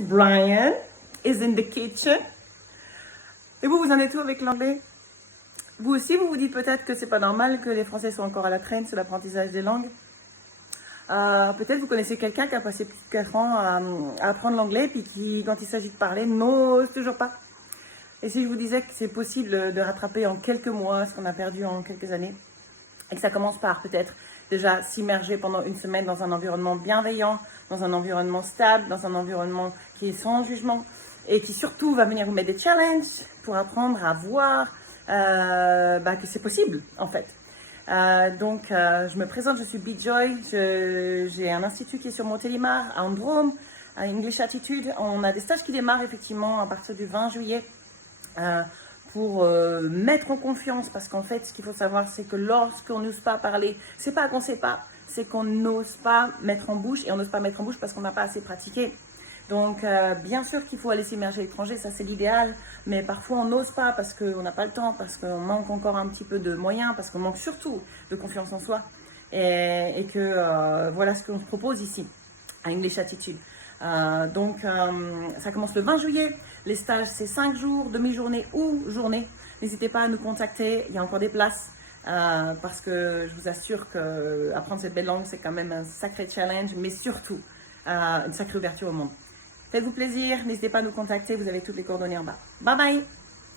Brian is in the kitchen. Et vous en êtes où avec l'anglais? Vous aussi, vous vous dites peut-être que c'est pas normal que les Français soient encore à la traîne sur l'apprentissage des langues. Peut-être vous connaissez quelqu'un qui a passé plus de 4 ans à apprendre l'anglais, puis qui, quand il s'agit de parler, n'ose toujours pas. Et si je vous disais que c'est possible de rattraper en quelques mois ce qu'on a perdu en quelques années, et que ça commence par peut-être déjà s'immerger pendant une semaine dans un environnement bienveillant, dans un environnement stable, dans un environnement qui est sans jugement, et qui surtout va venir vous mettre des challenges pour apprendre à voir que c'est possible en fait. Je me présente, je suis Bijoy, j'ai un institut qui est sur Montélimar, à Androme, à English Attitude. On a des stages qui démarrent effectivement à partir du 20 juillet pour mettre en confiance, parce qu'en fait ce qu'il faut savoir c'est que lorsqu'on n'ose pas parler, c'est pas qu'on sait pas, c'est qu'on n'ose pas mettre en bouche, et on n'ose pas mettre en bouche parce qu'on n'a pas assez pratiqué. Donc, bien sûr qu'il faut aller s'immerger à l'étranger, ça c'est l'idéal, mais parfois on n'ose pas parce qu'on n'a pas le temps, parce qu'on manque encore un petit peu de moyens, parce qu'on manque surtout de confiance en soi, et que voilà ce qu'on se propose ici, à English Attitude. Ça commence le 20 juillet, les stages c'est 5 jours, demi-journée ou journée. N'hésitez pas à nous contacter, il y a encore des places. Parce que je vous assure que apprendre cette belle langue c'est quand même un sacré challenge, mais surtout une sacrée ouverture au monde. Faites-vous plaisir, n'hésitez pas à nous contacter, vous avez toutes les coordonnées en bas. Bye bye,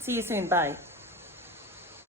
see you soon, bye.